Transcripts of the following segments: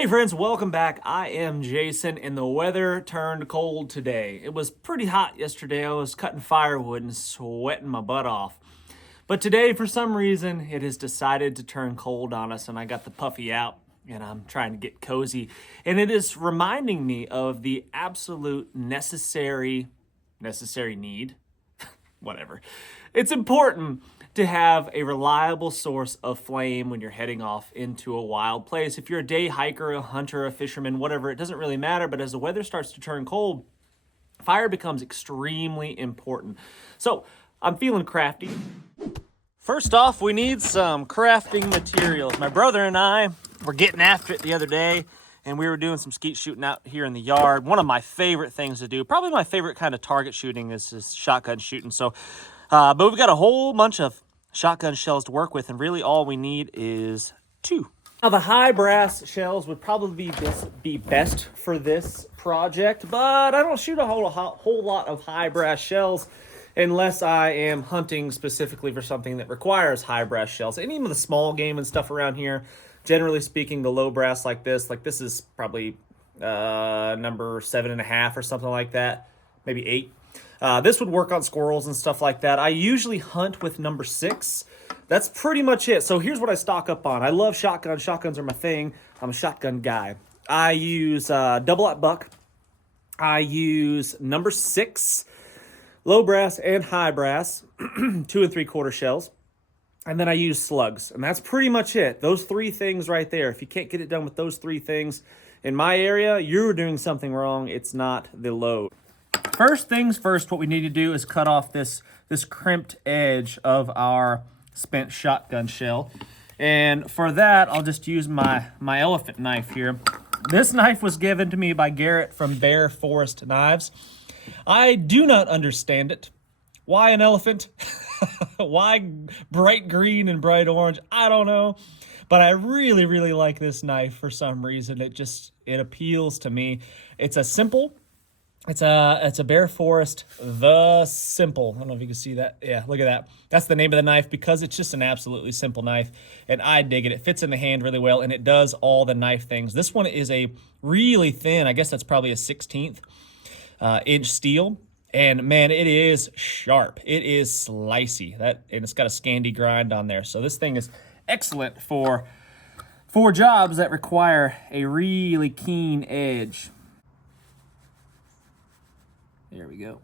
Hey friends, welcome back. I am Jason and the weather turned cold today. It was pretty hot yesterday. I was cutting firewood and sweating my butt off. But today, for some reason, it has decided to turn cold on us and I got the puffy out and I'm trying to get cozy. And it is reminding me of the absolute necessary need, whatever. It's important to have a reliable source of flame when you're heading off into a wild place. If you're a day hiker, a hunter, a fisherman, whatever, it doesn't really matter. But as the weather starts to turn cold, fire becomes extremely important. So I'm feeling crafty. First off, we need some crafting materials. My brother and I were getting after it the other day, and we were doing some skeet shooting out here in the yard. One of my favorite things to do, probably my favorite kind of target shooting, is shotgun shooting. So, but we've got a whole bunch of shotgun shells to work with, and really all we need is 2. Now, the high brass shells would probably be best for this project, but I don't shoot a whole lot of high brass shells unless I am hunting specifically for something that requires high brass shells. And even the small game and stuff around here, generally speaking, the low brass like this is probably number 7.5 or something like that, maybe 8. This would work on squirrels and stuff like that. I usually hunt with number 6. That's pretty much it. So here's what I stock up on. I love shotguns. Shotguns are my thing. I'm a shotgun guy. I use double-aught buck. I use number 6, low brass and high brass, 2 3/4 shells. And then I use slugs. And that's pretty much it. Those 3 things right there. If you can't get it done with those 3 things in my area, you're doing something wrong. It's not the load. First things first, what we need to do is cut off this crimped edge of our spent shotgun shell. And for that, I'll just use my elephant knife here. This knife was given to me by Garrett from Bear Forest Knives. I do not understand it. Why an elephant? Why bright green and bright orange? I don't know. But I really, really like this knife for some reason. It appeals to me. It's a Bear Forest The Simple. I don't know if you can see that. Yeah, look at that. That's the name of the knife because it's just an absolutely simple knife, and I dig it. It fits in the hand really well, and it does all the knife things. This one is a really thin, I guess that's probably a 1/16 inch steel, and man, it is sharp. It is slicey. And it's got a Scandi grind on there. So this thing is excellent for jobs that require a really keen edge. There we go.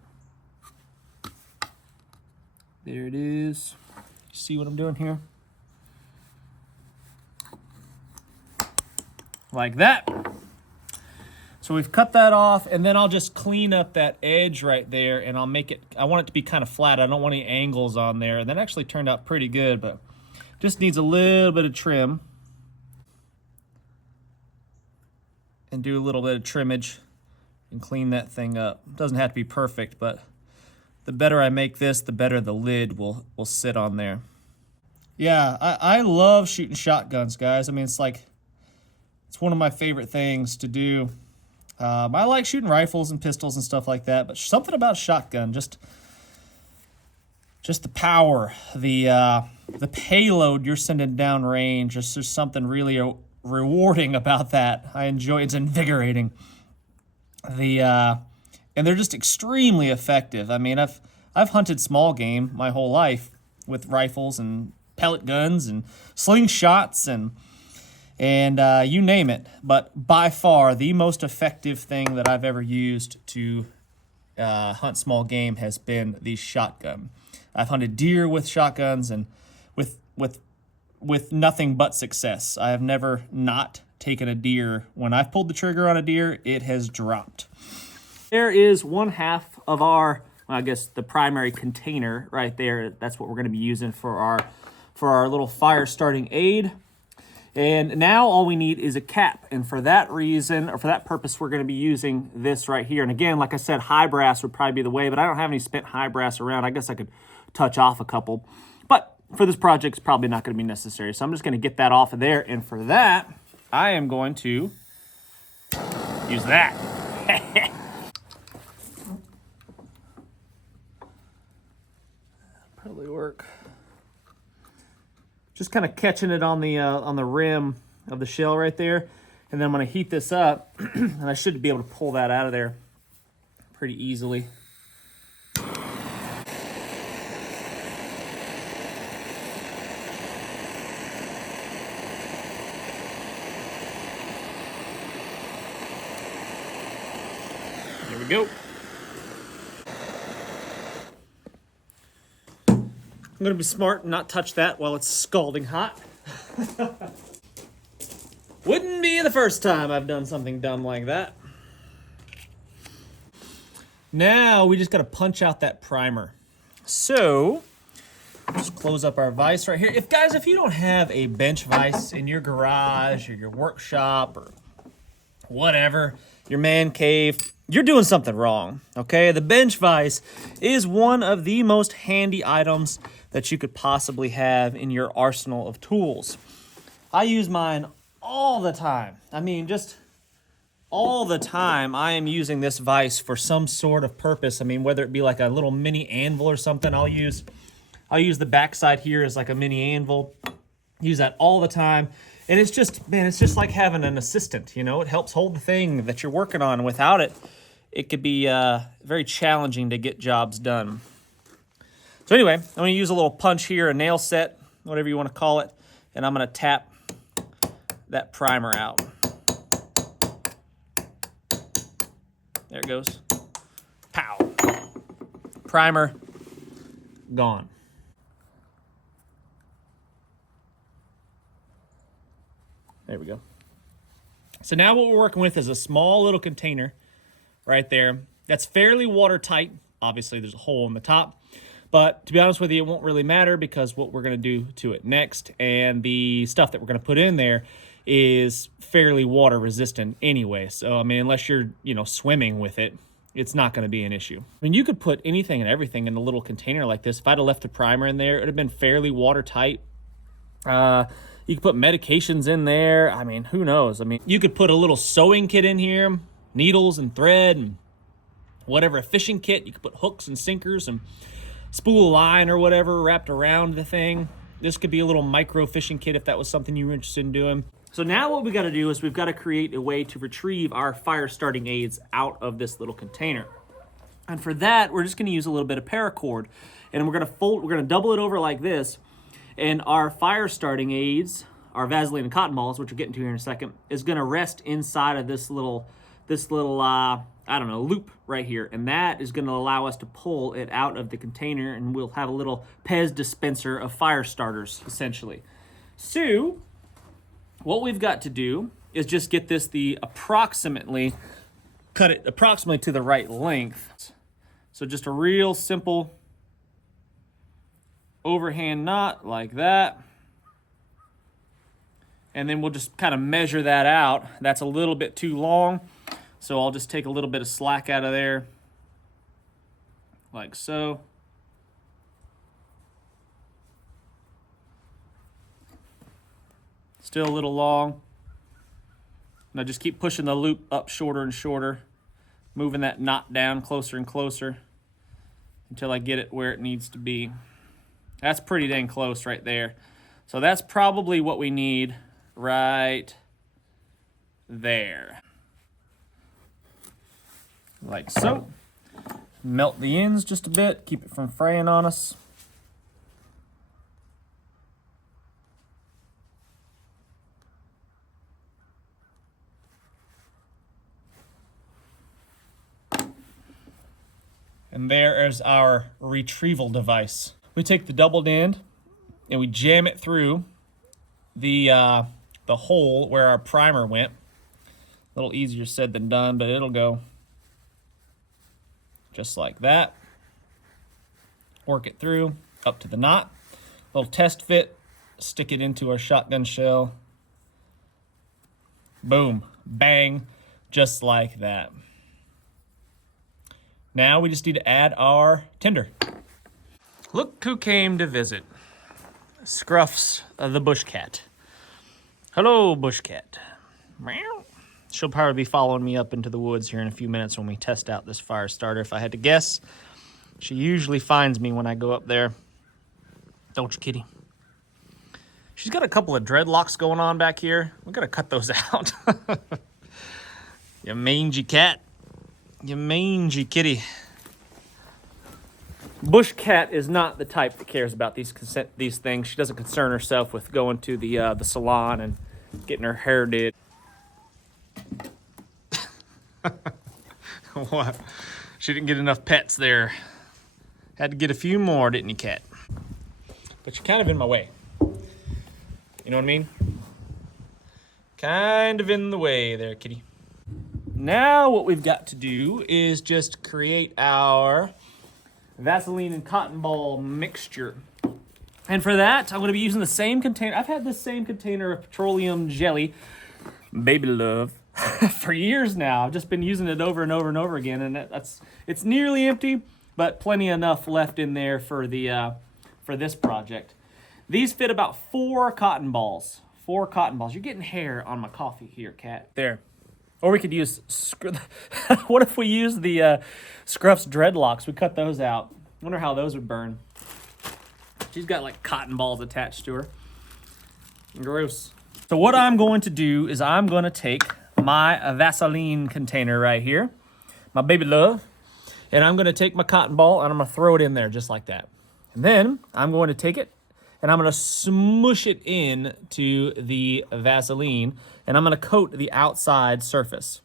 There it is. See what I'm doing here? Like that. So we've cut that off, and then I'll just clean up that edge right there, and I want it to be kind of flat. I don't want any angles on there. And that actually turned out pretty good, but just needs a little bit of trim. And do a little bit of trimmage and clean that thing up. It doesn't have to be perfect, but the better I make this, the better the lid will sit on there. Yeah, I love shooting shotguns, guys. I mean, it's one of my favorite things to do. I like shooting rifles and pistols and stuff like that, but something about shotgun, just the power, the payload you're sending down range. There's something really rewarding about that. I enjoy it. It's invigorating. And they're just extremely effective. I mean, I've hunted small game my whole life with rifles and pellet guns and slingshots and you name it. But by far, the most effective thing that I've ever used to hunt small game has been the shotgun. I've hunted deer with shotguns and with nothing but success. I have never not taken a deer. When I've pulled the trigger on a deer, it has dropped. There is 1/2 of our, well, I guess the primary container right there. That's what we're going to be using for our little fire starting aid. And now all we need is a cap. And for that reason, or for that purpose, we're going to be using this right here. And again, like I said, high brass would probably be the way, but I don't have any spent high brass around. I guess I could touch off a couple. But for this project, it's probably not going to be necessary. So I'm just going to get that off of there. And for that, I am going to use that. Probably work. Just kind of catching it on the rim of the shell right there. And then I'm going to heat this up, and I should be able to pull that out of there pretty easily. There we go. I'm going to be smart and not touch that while it's scalding hot. Wouldn't be the first time I've done something dumb like that. Now we just got to punch out that primer. So, just close up our vise right here. If you don't have a bench vise in your garage or your workshop or whatever, your man cave, you're doing something wrong, okay? The bench vise is one of the most handy items that you could possibly have in your arsenal of tools. I use mine all the time. I mean, just all the time I am using this vise for some sort of purpose. I mean, whether it be like a little mini anvil or something, I'll use the backside here as like a mini anvil. Use that all the time. And it's just, man, it's just like having an assistant, you know? It helps hold the thing that you're working on. Without it, it could be very challenging to get jobs done. So anyway, I'm going to use a little punch here, a nail set, whatever you want to call it, and I'm going to tap that primer out. There it goes. Pow. Primer gone. There we go. So now what we're working with is a small little container right there that's fairly watertight. Obviously, there's a hole in the top. But to be honest with you, it won't really matter because what we're going to do to it next and the stuff that we're going to put in there is fairly water resistant anyway. So, I mean, unless you're, swimming with it, it's not going to be an issue. I mean, you could put anything and everything in a little container like this. If I'd have left the primer in there, it would have been fairly watertight. You could put medications in there. I mean, who knows? I mean, you could put a little sewing kit in here, needles and thread and whatever, a fishing kit. You could put hooks and sinkers and spool line or whatever wrapped around the thing. This could be a little micro fishing kit if that was something you were interested in doing. So now what we got to do is we've got to create a way to retrieve our fire starting aids out of this little container. And for that, we're just going to use a little bit of paracord, and we're going to double it over like this. And our fire starting aids, our Vaseline and cotton balls, which we'll get into here in a second, is going to rest inside of this little loop right here. And that is going to allow us to pull it out of the container, and we'll have a little Pez dispenser of fire starters, essentially. So what we've got to do is just get this cut it approximately to the right length. So just a real simple overhand knot like that. And then we'll just kind of measure that out. That's a little bit too long. So I'll just take a little bit of slack out of there, like so. Still a little long. And I just keep pushing the loop up shorter and shorter, moving that knot down closer and closer until I get it where it needs to be. That's pretty dang close right there. So that's probably what we need right there. Like so. Melt the ends just a bit, keep it from fraying on us. And there is our retrieval device. We take the doubled end and we jam it through the hole where our primer went. A little easier said than done, but it'll go just like that. Work it through up to the knot. Little test fit, stick it into our shotgun shell. Boom, bang, just like that. Now we just need to add our tinder. Look who came to visit. Scruffs the bush cat. Hello, bush cat. Meow. She'll probably be following me up into the woods here in a few minutes when we test out this fire starter. If I had to guess, she usually finds me when I go up there. Don't you, kitty? She's got a couple of dreadlocks going on back here. We gotta cut those out. You mangy cat. You mangy kitty. Bush cat is not the type that cares about these things. She doesn't concern herself with going to the salon and getting her hair did. What? She didn't get enough pets there. Had to get a few more, didn't you, cat? But you're kind of in my way. You know what I mean? Kind of in the way there, kitty. Now what we've got to do is just create our Vaseline and cotton ball mixture. And for that, I'm going to be using the same container. I've had this same container of petroleum jelly, Baby Love, for years now. I've just been using it over and over and over again, and it's nearly empty, but plenty enough left in there for this project. These fit about 4 cotton balls. 4 cotton balls. You're getting hair on my coffee here, cat. There. Or we could use, what if we use the Scruff's dreadlocks? We cut those out. Wonder how those would burn. She's got like cotton balls attached to her. Gross. So what I'm going to do is I'm going to take my Vaseline container right here, my Baby Love, and I'm going to take my cotton ball and I'm going to throw it in there just like that. And then I'm going to take it and I'm going to smush it in to the Vaseline, and I'm going to coat the outside surface.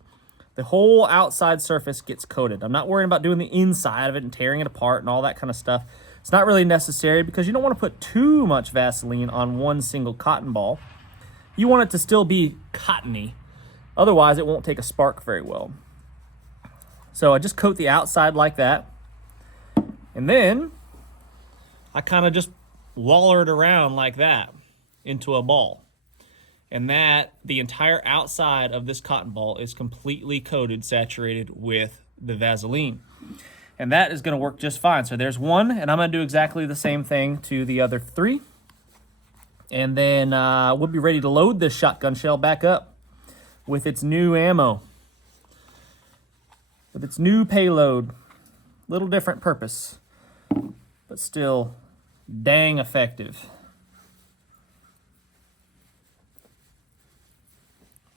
The whole outside surface gets coated. I'm not worrying about doing the inside of it and tearing it apart and all that kind of stuff. It's not really necessary because you don't want to put too much Vaseline on one single cotton ball. You want it to still be cottony. Otherwise, it won't take a spark very well. So I just coat the outside like that. And then I kind of just waller it around like that into a ball. And that, the entire outside of this cotton ball is completely coated, saturated with the Vaseline. And that is going to work just fine. So there's one, and I'm going to do exactly the same thing to the other 3. And then we'll be ready to load this shotgun shell back up with its new ammo, with its new payload. Little different purpose, but still dang effective.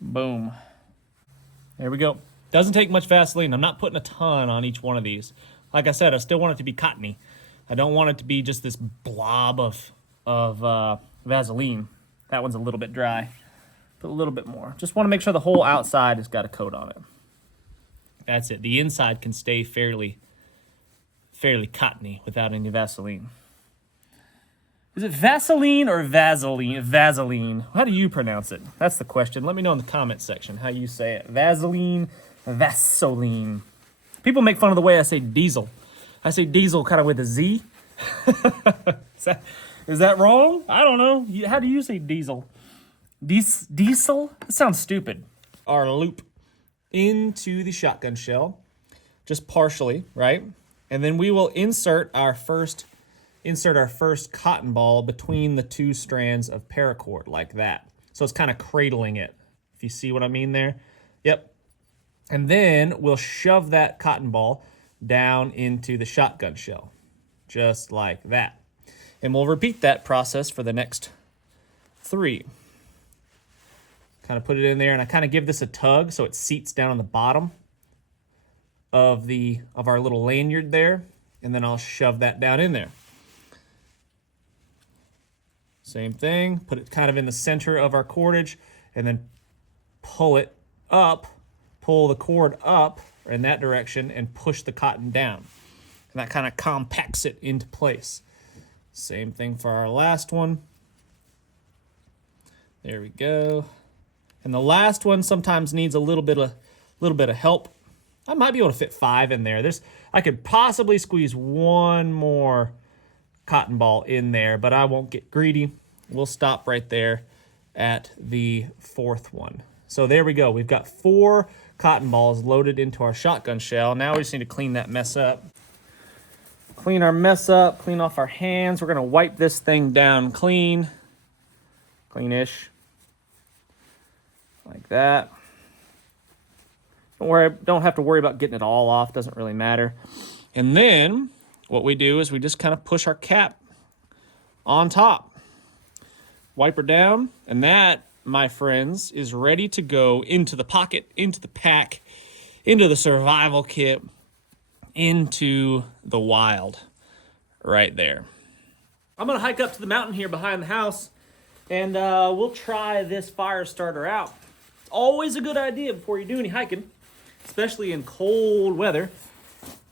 Boom. There we go. Doesn't take much Vaseline. I'm not putting a ton on each one of these. Like I said, I still want it to be cottony. I don't want it to be just this blob of Vaseline. That one's a little bit dry. Put a little bit more. Just want to make sure the whole outside has got a coat on it. That's it. The inside can stay fairly cottony without any Vaseline. Is it Vaseline or Vaseline? Vaseline. How do you pronounce it? That's the question. Let me know in the comment section how you say it. Vaseline, Vaseline. People make fun of the way I say diesel. I say diesel kind of with a Z. Is that wrong? I don't know. How do you say diesel? Diesel? That sounds stupid. Our loop into the shotgun shell, just partially, right? And then we will insert our first cotton ball between the 2 strands of paracord like that. So it's kind of cradling it, if you see what I mean there. Yep. And then we'll shove that cotton ball down into the shotgun shell, just like that. And we'll repeat that process for the next 3. Kind of put it in there, and I kind of give this a tug so it seats down on the bottom of our little lanyard there, and then I'll shove that down in there. Same thing, put it kind of in the center of our cordage, and then pull it up, pull the cord up in that direction, and push the cotton down. And that kind of compacts it into place. Same thing for our last one. There we go. And the last one sometimes needs a little bit of help. I might be able to fit 5 in there. I could possibly squeeze 1 more cotton ball in there, but I won't get greedy. We'll stop right there at the 4th one. So there we go. We've got 4 cotton balls loaded into our shotgun shell. Now we just need to clean that mess up. Clean our mess up, clean off our hands. We're gonna wipe this thing down clean. Cleanish. Like that. Don't have to worry about getting it all off. Doesn't really matter. And then what we do is we just kind of push our cap on top. wipe her down, and that, my friends, is ready to go into the pocket, into the pack, into the survival kit, into the wild right there. I'm gonna hike up to the mountain here behind the house, and we'll try this Firestarter out. Always a good idea before you do any hiking, especially in cold weather,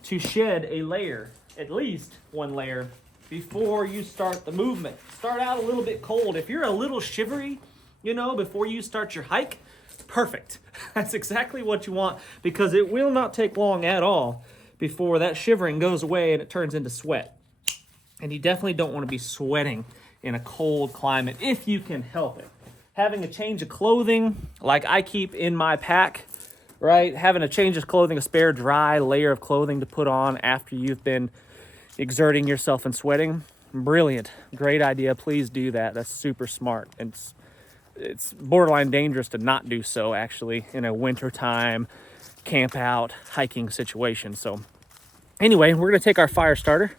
to shed a layer, at least one layer, before you start the movement. Start out a little bit cold. If you're a little shivery, you know, before you start your hike, perfect. That's exactly what you want, because it will not take long at all before that shivering goes away and it turns into sweat. And you definitely don't want to be sweating in a cold climate if you can help it. Having a change of clothing, like I keep in my pack, right? Having a change of clothing, a spare dry layer of clothing to put on after you've been exerting yourself and sweating. Brilliant. Great idea. Please do that. That's super smart. And it's borderline dangerous to not do so, actually, in a wintertime camp out hiking situation. So anyway, we're going to take our Firestarter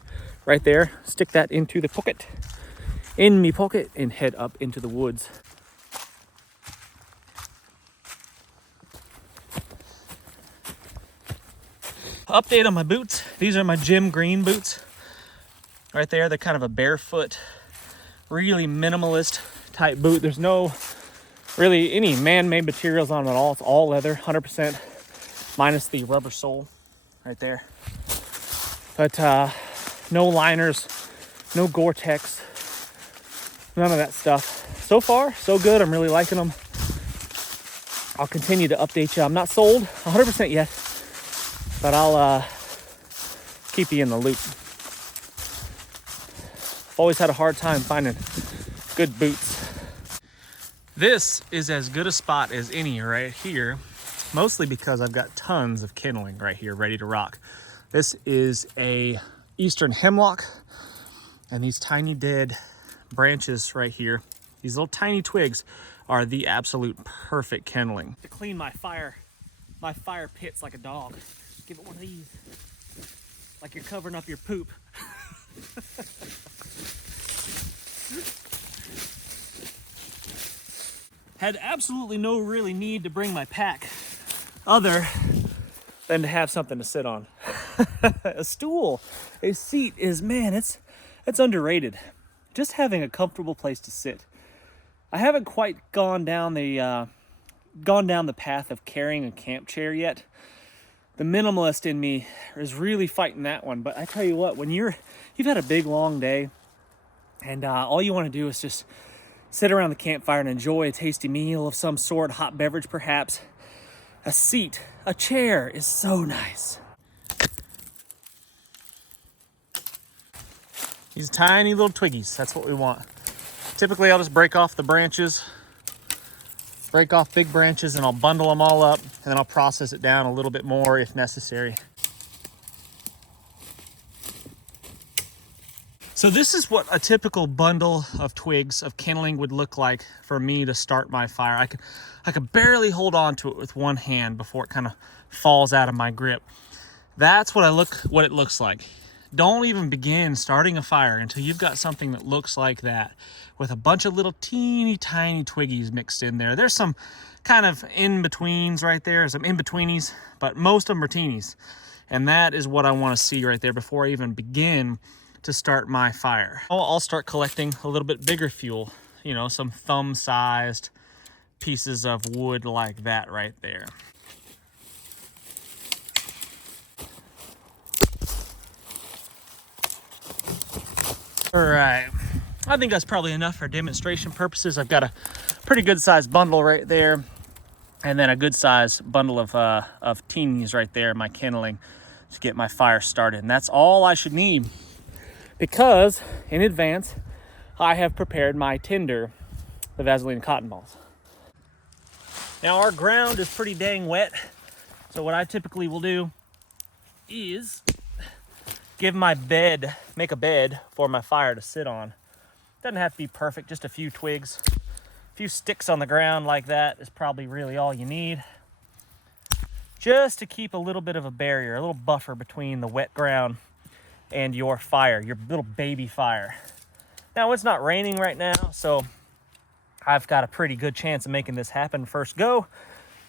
right there, stick that into the pocket, in me pocket, and head up into the woods. Update on my boots. These are my gym green boots right there. They're kind of a barefoot, really minimalist type boot. There's no really any man-made materials on them at all. It's all leather, 100%, minus the rubber sole right there. But no liners, no Gore-Tex, none of that stuff. So far, so good. I'm really liking them. I'll continue to update you. I'm not sold 100% yet, but I'll keep you in the loop. I've always had a hard time finding good boots. This is as good a spot as any right here, mostly because I've got tons of kindling right here ready to rock. This is a eastern hemlock, and these tiny dead branches right here, these little tiny twigs, are the absolute perfect kindling. To clean my fire pits like a dog. Give it one of these, like you're covering up your poop. Had absolutely no really need to bring my pack other than to have something to sit on. A stool, a seat is, man, it's underrated. Just having a comfortable place to sit. I haven't quite gone down the path of carrying a camp chair yet. The minimalist in me is really fighting that one. But I tell you what, when you've had a big long day and all you want to do is just sit around the campfire and enjoy a tasty meal of some sort, hot beverage perhaps, a seat, a chair is so nice. These tiny little twiggies, that's what we want. Typically I'll just break off the branches, break off big branches, and I'll bundle them all up, and then I'll process it down a little bit more if necessary. So this is what a typical bundle of twigs of kindling would look like for me to start my fire. I could barely hold on to it with one hand before it kind of falls out of my grip. That's what it looks like. Don't even begin starting a fire until you've got something that looks like that, with a bunch of little teeny tiny twiggies mixed in there. There's some kind of in-betweens right there, some in-betweenies, but most of them are teenies. And that is what I want to see right there before I even begin to start my fire. I'll start collecting a little bit bigger fuel, you know, some thumb-sized pieces of wood like that right there. All right, I think that's probably enough for demonstration purposes. I've got a pretty good sized bundle right there, and then a good sized bundle of teenies right there, my kindling, to get my fire started. And that's all I should need, because in advance I have prepared my tinder, the Vaseline cotton balls. Now our ground is pretty dang wet, so what I typically will do is make a bed for my fire to sit on. Doesn't have to be perfect, just a few twigs, a few sticks on the ground like that is probably really all you need, just to keep a little bit of a barrier, a little buffer between the wet ground and your fire, your little baby fire. Now it's not raining right now, so I've got a pretty good chance of making this happen first go.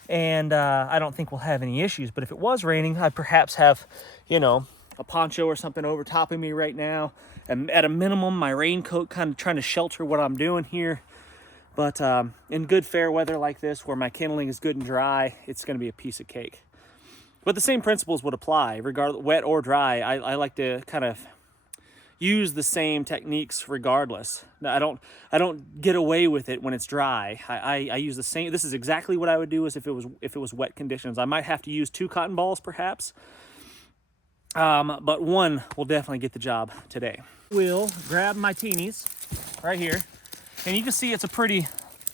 And I don't think we'll have any issues. But if it was raining, I'd perhaps have, you know, a poncho or something over top of me right now. And at a minimum, my raincoat kind of trying to shelter what I'm doing here. But in good fair weather like this, where my kindling is good and dry, it's going to be a piece of cake. But the same principles would apply, regardless, wet or dry. I like to kind of use the same techniques regardless. I don't get away with it when it's dry. I use the same. This is exactly what I would do as if it was wet conditions. I might have to use 2 cotton balls perhaps, but one will definitely get the job today. We'll grab my teenies right here, and you can see it's a pretty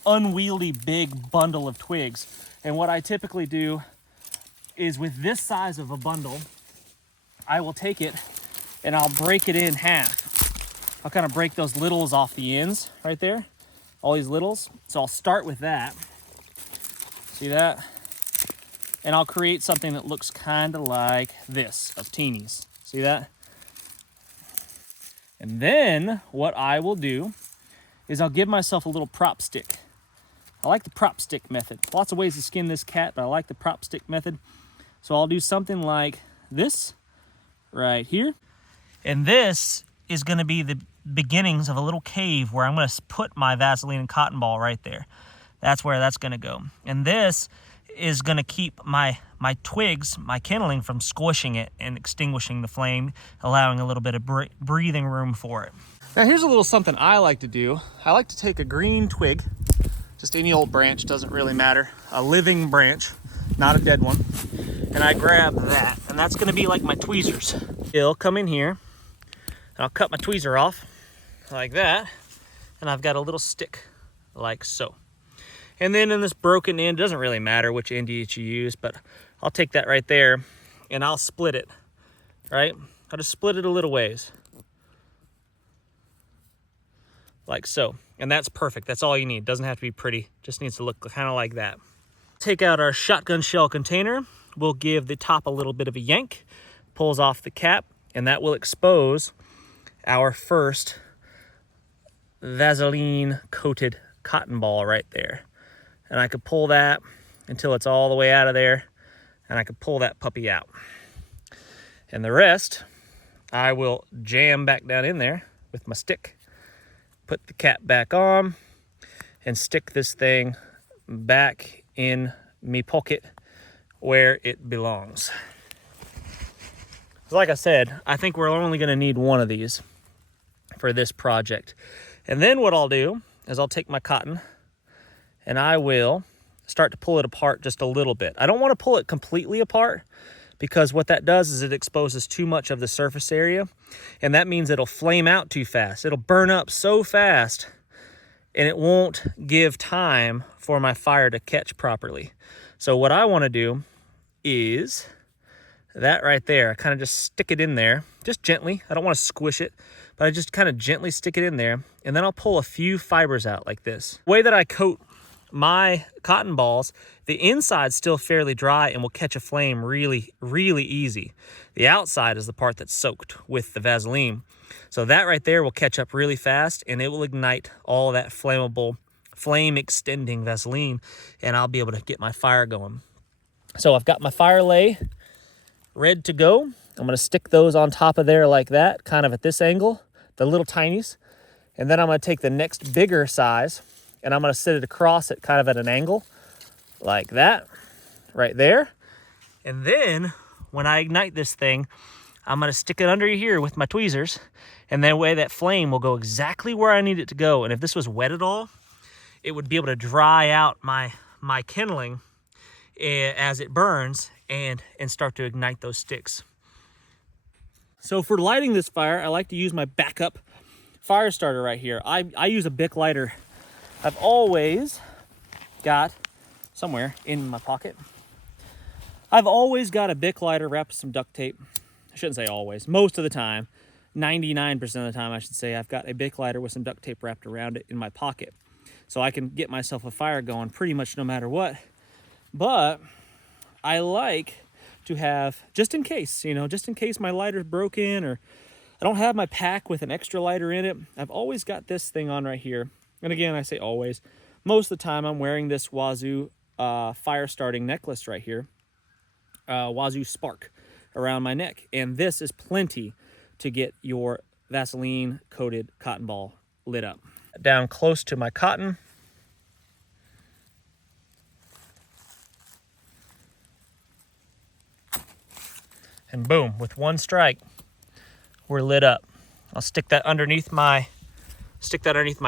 unwieldy big bundle of twigs. And what I typically do is with this size of a bundle, I will take it and I'll break it in half. I'll kind of break those littles off the ends right there, all these littles. So I'll start with that. See that? And I'll create something that looks kind of like this of teenies. See that? And then what I will do is I'll give myself a little prop stick. I like the prop stick method. Lots of ways to skin this cat, but I like the prop stick method. So I'll do something like this right here. And this is going to be the beginnings of a little cave where I'm going to put my Vaseline and cotton ball right there. That's where that's going to go. And this is going to keep my twigs, my kindling, from squishing it and extinguishing the flame, allowing a little bit of breathing room for it. Now here's a little something I like to do. I like to take a green twig, just any old branch, doesn't really matter, a living branch, not a dead one, and I grab that, and that's going to be like my tweezers. I'll come in here, and I'll cut my tweezer off like that, and I've got a little stick like so. And then in this broken end, it doesn't really matter which end you use, but I'll take that right there and I'll split it, right? I'll just split it a little ways, like so. And that's perfect. That's all you need. Doesn't have to be pretty. Just needs to look kind of like that. Take out our shotgun shell container. We'll give the top a little bit of a yank, pulls off the cap, and that will expose our first Vaseline coated cotton ball right there. And I could pull that until it's all the way out of there, and I could pull that puppy out. And the rest, I will jam back down in there with my stick, put the cap back on, and stick this thing back in me pocket where it belongs. So like I said, I think we're only gonna need one of these for this project. And then what I'll do is I'll take my cotton and I will start to pull it apart just a little bit. I don't want to pull it completely apart because what that does is it exposes too much of the surface area, and that means it'll flame out too fast. It'll burn up so fast and it won't give time for my fire to catch properly. So what I want to do is that right there. I kind of just stick it in there, just gently. I don't want to squish it, but I just kind of gently stick it in there, and then I'll pull a few fibers out like this. The way that I coat my cotton balls, the inside's still fairly dry and will catch a flame really, really easy. The outside is the part that's soaked with the Vaseline. So that right there will catch up really fast, and it will ignite all that flammable, flame-extending Vaseline, and I'll be able to get my fire going. So I've got my fire lay ready to go. I'm going to stick those on top of there like that, kind of at this angle, the little tinies. And then I'm going to take the next bigger size, and I'm going to sit it across it kind of at an angle like that, right there. And then when I ignite this thing, I'm going to stick it under here with my tweezers, and that way that flame will go exactly where I need it to go. And if this was wet at all, it would be able to dry out my kindling as it burns and start to ignite those sticks. So for lighting this fire, I like to use my backup fire starter right here. I use a Bic lighter. I've always got somewhere in my pocket. I've always got a Bic lighter wrapped with some duct tape. I shouldn't say always. Most of the time, 99% of the time I should say, I've got a Bic lighter with some duct tape wrapped around it in my pocket. So I can get myself a fire going pretty much no matter what. But I like to have, just in case, just in case my lighter's broken or I don't have my pack with an extra lighter in it, I've always got this thing on right here. And again, I say always, most of the time I'm wearing this Wazoo fire starting necklace right here, Wazoo Spark, around my neck. And this is plenty to get your Vaseline coated cotton ball lit up. Down close to my cotton. And boom, with one strike, we're lit up. I'll stick that underneath my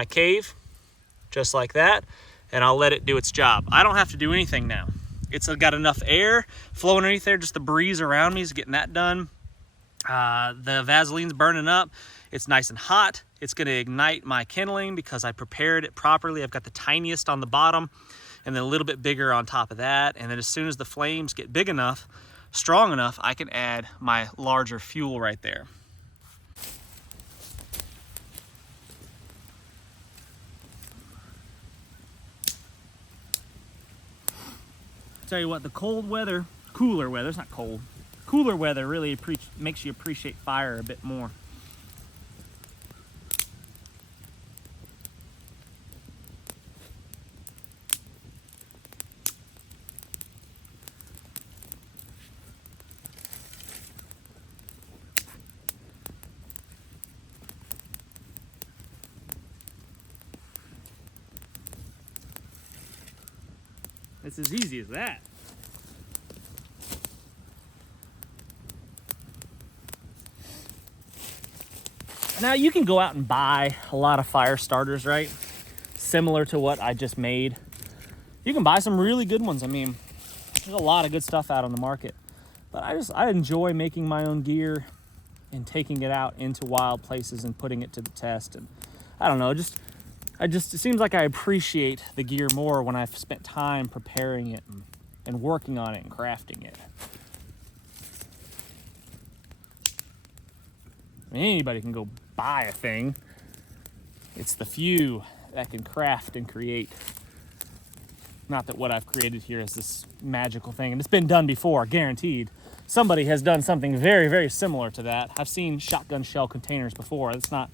cave, just like that, and I'll let it do its job. I don't have to do anything now. It's got enough air flowing underneath there, just the breeze around me is getting that done. The Vaseline's burning up. It's nice and hot. It's gonna ignite my kindling because I prepared it properly. I've got the tiniest on the bottom and then a little bit bigger on top of that. And then as soon as the flames get big enough, strong enough, I can add my larger fuel right there. Tell you what, the cold weather, cooler weather, it's not cold, cooler weather really makes you appreciate fire a bit more. It's as easy as that. Now you can go out and buy a lot of fire starters, right? Similar to what I just made. You can buy some really good ones. I mean, there's a lot of good stuff out on the market. But I enjoy making my own gear and taking it out into wild places and putting it to the test. And I don't know, it seems like I appreciate the gear more when I've spent time preparing it and working on it and crafting it. I mean, anybody can go buy a thing. It's the few that can craft and create. Not that what I've created here is this magical thing, and it's been done before, guaranteed. Somebody has done something very, very similar to that. I've seen shotgun shell containers before. It's not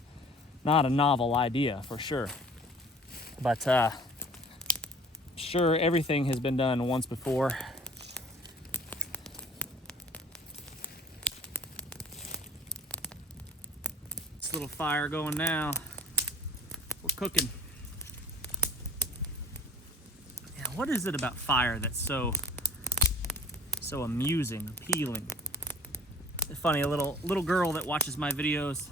a novel idea, for sure. But sure, everything has been done once before. This little fire going now. We're cooking. Yeah, what is it about fire that's so amusing, appealing? It's funny, a little girl that watches my videos,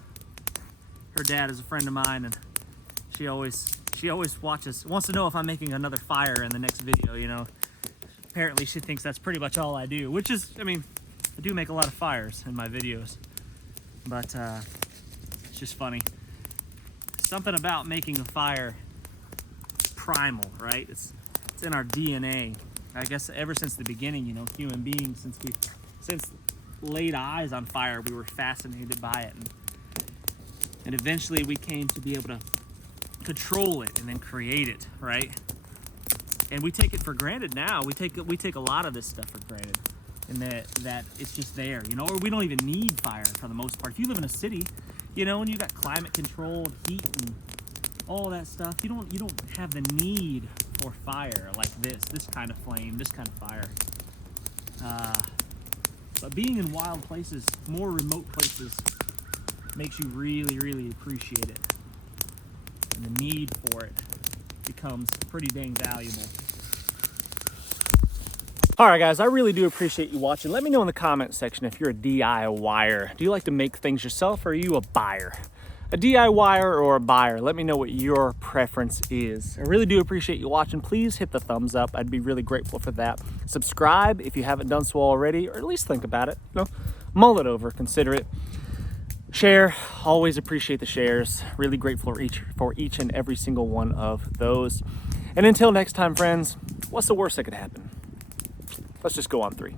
her dad is a friend of mine, and she always wants to know if I'm making another fire in the next video, you know. Apparently she thinks that's pretty much all I do, which is, I mean, I do make a lot of fires in my videos, but it's just funny. Something about making a fire primal, right? It's in our DNA. I guess ever since the beginning, you know, human beings, since laid eyes on fire, we were fascinated by it, and eventually we came to be able to control it and then create it, right? And we take it for granted now. We take a lot of this stuff for granted, and that it's just there, you know, or we don't even need fire for the most part. If you live in a city, you know, and you got climate controlled heat and all that stuff, you don't have the need for fire like this kind of flame, this kind of fire. But being in wild places, more remote places, makes you really, really appreciate it. And the need for it becomes pretty dang valuable. All right, guys, I really do appreciate you watching. Let me know in the comment section if you're a DIYer. Do you like to make things yourself, or are you a buyer? A DIYer or a buyer? Let me know what your preference is. I really do appreciate you watching. Please hit the thumbs up. I'd be really grateful for that. Subscribe if you haven't done so already, or at least think about it. You know, mull it over, consider it. Share, always appreciate the shares. Really grateful for each and every single one of those. And until next time, friends, what's the worst that could happen? Let's just go on 3.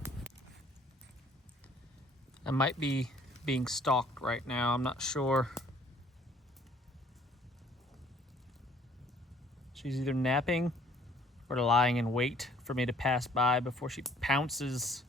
I might be being stalked right now, I'm not sure. She's either napping or lying in wait for me to pass by before she pounces.